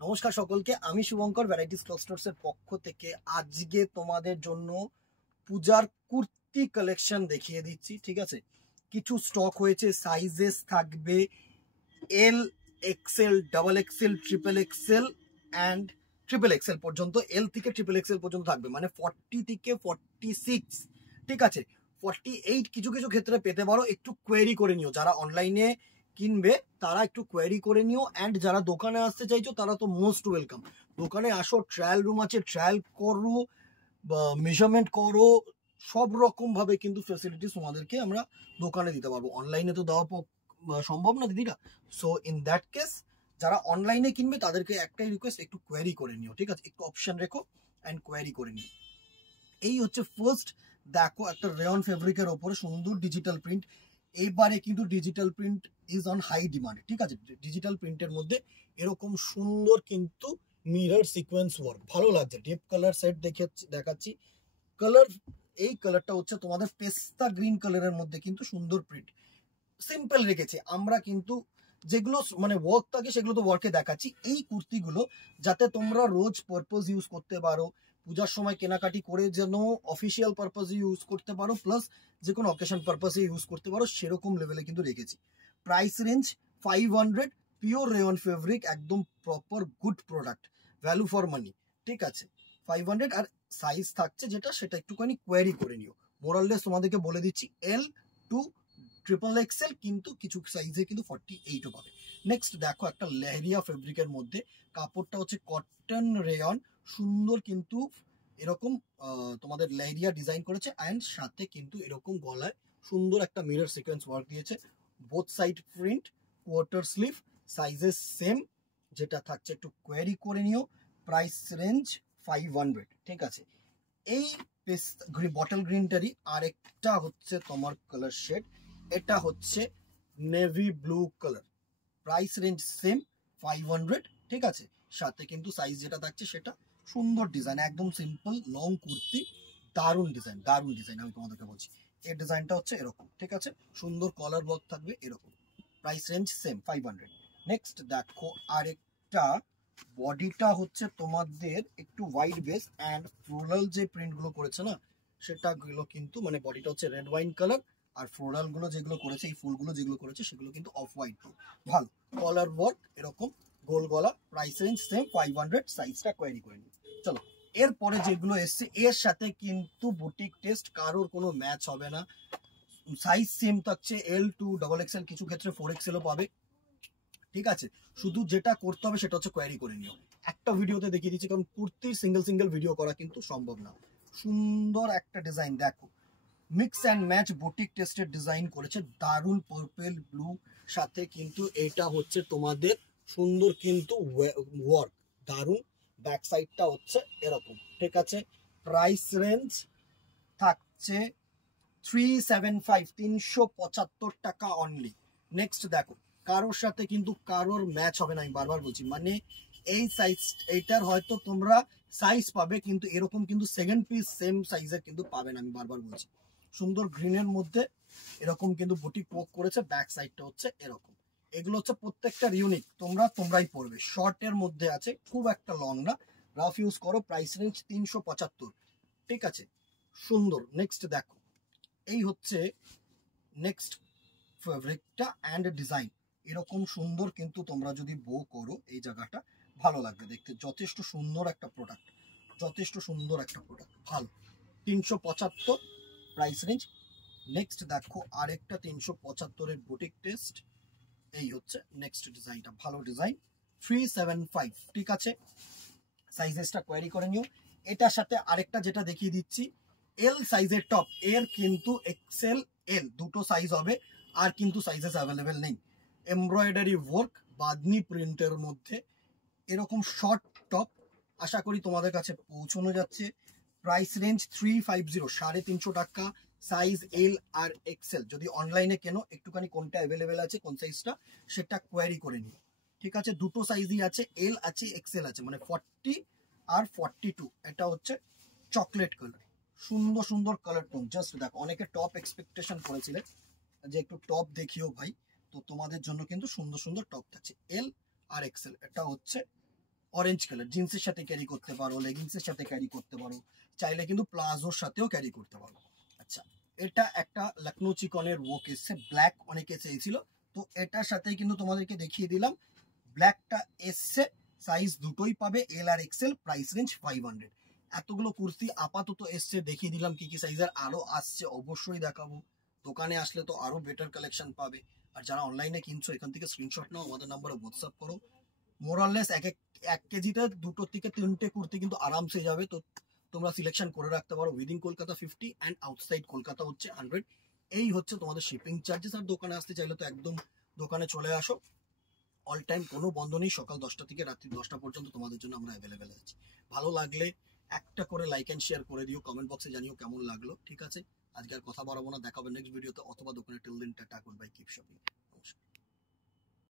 নমস্কার সকলকে, আমি শুভঙ্কর ভ্যারাইটিস ক্লথ স্টোরস এর পক্ষ থেকে আজকে তোমাদের জন্য পূজার কুর্তি কালেকশন দেখিয়ে দিচ্ছি। ঠিক আছে, কিছু স্টক হয়েছে, সাইজেস থাকবে L, XL, double XL, triple XL and triple XL পর্যন্ত। এল থেকে ট্রিপল এক্সেল পর্যন্ত থাকবে, মানে 40 থেকে 46। ঠিক আছে, 48 কিছু কিছু ক্ষেত্রে পেতে পারো। একটু কোয়েরি করে নিও, যারা অনলাইনে কিনবে তারা একটু কোয়েরি করে নিও। অ্যান্ড যারা দোকানে আসতে চাইছো তারা তো মোস্ট ওয়েলকাম। দোকানে আসো, ট্রায়াল রুম আছে, ট্রায়াল করো বা মেজারমেন্ট করো, সব রকম ভাবে কিন্তু ফ্যাসিলিটিস তোমাদেরকে আমরা দোকানে দিতে পারবো। অনলাইনে তো দেওয়া সম্ভব না দিদিরা। সো ইন দ্যাট কেস যারা অনলাইনে কিনবে তাদেরকে একটাই রিকোয়েস্ট, একটু কোয়েরি করে নিও। ঠিক আছে, একটু অপশন রেখো অ্যান্ড কোয়েরি করে নিও। এই হচ্ছে ফার্স্ট, দেখো একটা রেয়ন ফেব্রিকের ওপরে সুন্দর ডিজিটাল প্রিন্ট। এইবারে কিন্তু digital print is on high demand. ঠিক আছে, ডিজিটাল প্রিন্টের মধ্যে এরকম সুন্দর কিন্তু মিরর সিকোয়েন্স ওয়ার্ক ভালো লাগছে। ডিপ কালার সেট দেখাচ্ছি। কালার, এই কালারটা হচ্ছে তোমাদের পেস্তা গ্রিন কালারের মধ্যে কিন্তু সুন্দর প্রিন্ট। সিম্পল রেখেছে, আমরা কিন্তু যেগুলো মানে ওয়ার্ক থাকে সেগুলো তো ওয়ার্কে দেখাচ্ছি। এই কুর্তিগুলো যাতে তোমরা রোজ পারপোজ ইউজ করতে পারো, পূজার সময় কেনাকাটি করে যেন অফিসিয়াল পারপাসে ইউজ করতে পারো, প্লাস যে কোনো অকেশন পারপাসে ইউজ করতে পারো, সেরকম লেভেলে কিন্তু রেখেছি। Price range 500, pure rayon fabric, একদম proper good product, value for money. ঠিক আছে, 500। আর সাইজ থাকছে যেটা, সেটা একটুখানি কোয়ারি করে নিও। মোরাললেস তোমাদেরকে বলে দিচ্ছি, এল টু ট্রিপল এক্সেল, কিন্তু কিছু সাইজে কিন্তু 48ও পাবে। নেক্সট দেখো একটা লেহেরিয়া ফেব্রিকের মধ্যে, কাপড়টা হচ্ছে কটন রেয়ন, সুন্দর কিন্তু এরকম তোমাদের লেহেরিয়া ডিজাইন করেছে। অ্যান্ড সাথে কিন্তু এরকম গলায় সুন্দর একটা মিরর সিকোয়েন্স ওয়ার্ক দিয়েছে। Both side print, quarter sleeve, sizes same, যেটা থাকছে একটু কোয়ারি করে নিও। Price range 500। ঠিক আছে, এই বটল গ্রিনটারই আরেকটা হচ্ছে তোমার কালার শেড, এটা হচ্ছে navy blue colour. Price range same 500। ঠিক আছে, সাথে কিন্তু সাইজ যেটা থাকছে সেটা সুন্দর ডিজাইন, একদম সিম্পল লং কুর্তি, দারুণ ডিজাইন, দারুণ ডিজাইন। আমি তোমাদেরকে বলছি এই ডিজাইনটা হচ্ছে এরকম। ঠিক আছে, সুন্দর কলার ওয়ার্ক থাকবে এরকম। Price range same 500। নেক্সট দেখো আরেকটা, বডিটা হচ্ছে তোমাদের একটু হোয়াইট বেস অ্যান্ড ফ্লোরাল যে প্রিন্টগুলো করেছে না, সেটাগুলো কিন্তু মানে বডিটা হচ্ছে রেড ওয়াইন কালার, আর ফ্লোরাল গুলো যেগুলো করেছে, এই ফুলগুলো যেগুলো করেছে সেগুলো কিন্তু অফ হোয়াইট। ভালো কলার ওয়ার্ক, এরকম গোল গলা। প্রাইস রেঞ্জ সেম 500, সাইজটা কোয়ারি করে নিই। চলো, এরপরে যেগুলো এসছে এর সাথে কিন্তু বুটিক টেস্ট, কারোর কোনো ম্যাচ হবে না। সাইজ সেম থাকছে, এল টু ডাবল এক্সেল, কিছু ক্ষেত্রে 4XL ও পাবে। ঠিক আছে, শুধু যেটা করতে হবে সেটা হচ্ছে কোয়ারি করে নিও। একটা ভিডিওতে দেখিয়ে দিচ্ছি, কারণ কুর্তির সিঙ্গেল সিঙ্গেল ভিডিও করা কিন্তু সম্ভব না। সুন্দর একটা ডিজাইন দেখো, মিক্স অ্যান্ড ম্যাচ বুটিক টেস্টের ডিজাইন করেছে, দারুণ পার্পল ব্লু, সাথে কিন্তু এটা হচ্ছে তোমাদের সুন্দর কিন্তু ওয়ার্ক, দারুণ। ব্যাক সাইডটা হচ্ছে এরকম। ঠিক আছে, প্রাইস রেঞ্জ থাকছে 375, 375 টাকা অনলি। নেক্সট দেখো, কারোর সাথে কিন্তু কারোর ম্যাচ হবে না, আমি বারবার বলছি। মানে এই সাইজ, এইটার হয়তো তোমরা সাইজ পাবে, কিন্তু এরকম কিন্তু সেকেন্ড পিস সেম সাইজের কিন্তু পাবে না, আমি বারবার বলছি। সুন্দর গ্রিনের মধ্যে এরকম কিন্তু বুটিক পোক করেছে, ব্যাক সাইডটা হচ্ছে এরকম। এগুলো হচ্ছে প্রত্যেকটা ইউনিক, তোমরাই পড়বে। শর্টের মধ্যে আছে, খুব একটা লং না, রাফ ইউজ করো। Price range 375। ঠিক আছে, সুন্দর। নেক্সট দেখো, এই হচ্ছে নেক্সট ফেব্রিকটা অ্যান্ড ডিজাইন, এরকম সুন্দর কিন্তু তোমরা যদি বো করো এই জায়গাটা ভালো লাগবে দেখতে। যথেষ্ট সুন্দর একটা প্রোডাক্ট, যথেষ্ট সুন্দর একটা প্রোডাক্ট, ভালো। 375 প্রাইস রেঞ্জ। নেক্সট দেখো আরেকটা 375-এর বুটিক টেস্ট, এই হচ্ছে নেক্সট ডিজাইনটা, ভালো ডিজাইন, 375। ঠিক আছে, সাইজেসটা কোয়ারি করে নিও। এটার সাথে আরেকটা যেটা দেখিয়ে দিচ্ছি, এল সাইজের টপ, এর কিন্তু এক্সেল এল দুটো সাইজ হবে, আর কিন্তু সাইজেস অ্যাভেলেবেল নেই। এমব্রয়ডারি ওয়ার্ক, বাদনি প্রিন্টের মধ্যে এরকম শর্ট টপ, আশা করি তোমাদের কাছে পৌঁছানো যাচ্ছে। প্রাইস রেঞ্জ 350, 350 টাকা। সাইজ এল আর এক্সেল। যদি অনলাইনে কেনো একটুখানি কোনটা অ্যাভেলেবেল আছে, কোন সাইজটা, সেটা কোয়ারি করে নিও। ঠিক আছে, দুটো সাইজই আছে, এল আছে এক্সেল আছে, মানে 40 আর 42। এটা হচ্ছে চকলেট কালার, সুন্দর সুন্দর কালার টোন। জাস্ট দেখো, অনেকে টপ এক্সপেকটেশন করেছিলে যে একটু টপ দেখিও ভাই, তো তোমাদের জন্য কিন্তু সুন্দর সুন্দর টপ থাকছে, এল আর এক্সেল। এটা হচ্ছে অরেঞ্জ কালার, জিন্সের সাথে ক্যারি করতে পারো, লেগিংসের সাথে ক্যারি করতে পারো, চাইলে কিন্তু প্লাজোর সাথেও ক্যারি করতে পারো। আচ্ছা, এটা একটা লখনৌ চিকনের ওয়ার্ক এসছে, ব্ল্যাক অনেকে চেয়েছিল, তো এটার সাথে কিন্তু তোমাদেরকে দেখিয়ে দিলাম। ব্ল্যাকটা এসছে, সাইজ দুটোই পাবে, এল আর এক্সেল, প্রাইস রেঞ্জ 500। এতগুলো কুর্তি আপাতত এসছে, দেখিয়ে দিলাম কি কি সাইজের, আরো আসছে অবশ্যই দেখাবো। দোকানে আসলে তো আরো বেটার কালেকশন পাবে। আর যারা অনলাইনে কিনছো এখান থেকে স্ক্রিনশট নাও, আমাদের নাম্বারে হোয়াটসঅ্যাপ করো। মোরাললেস এক কেজিতে 2 থেকে 3টে কুর্তি কিন্তু আরামসে যাবে। তো তোমরা সিলেকশন করে রাখতে পারো। Within Kolkata 50 and outside Kolkata হচ্ছে 100। এই হচ্ছে তোমাদের শিপিং চার্জেস। আর দোকানে আসতে চাইলে তো একদম দোকানে চলে আসো। অল টাইম কোনো বন্ধ নেই, সকাল 10টা থেকে রাত্রি 10টা পর্যন্ত তোমাদের জন্য আমরা অ্যাভেলেবেল আছি। ভালো লাগলে একটা করে লাইক অ্যান্ড শেয়ার করে দিও, কমেন্ট বক্সে জানিও কেমন লাগলো। ঠিক আছে, আজকে আর কথা বাড়াবো না, দেখাবে নেক্সট ভিডিওতে অথবা দোকানে। Till then tata, good bye, keep shopping.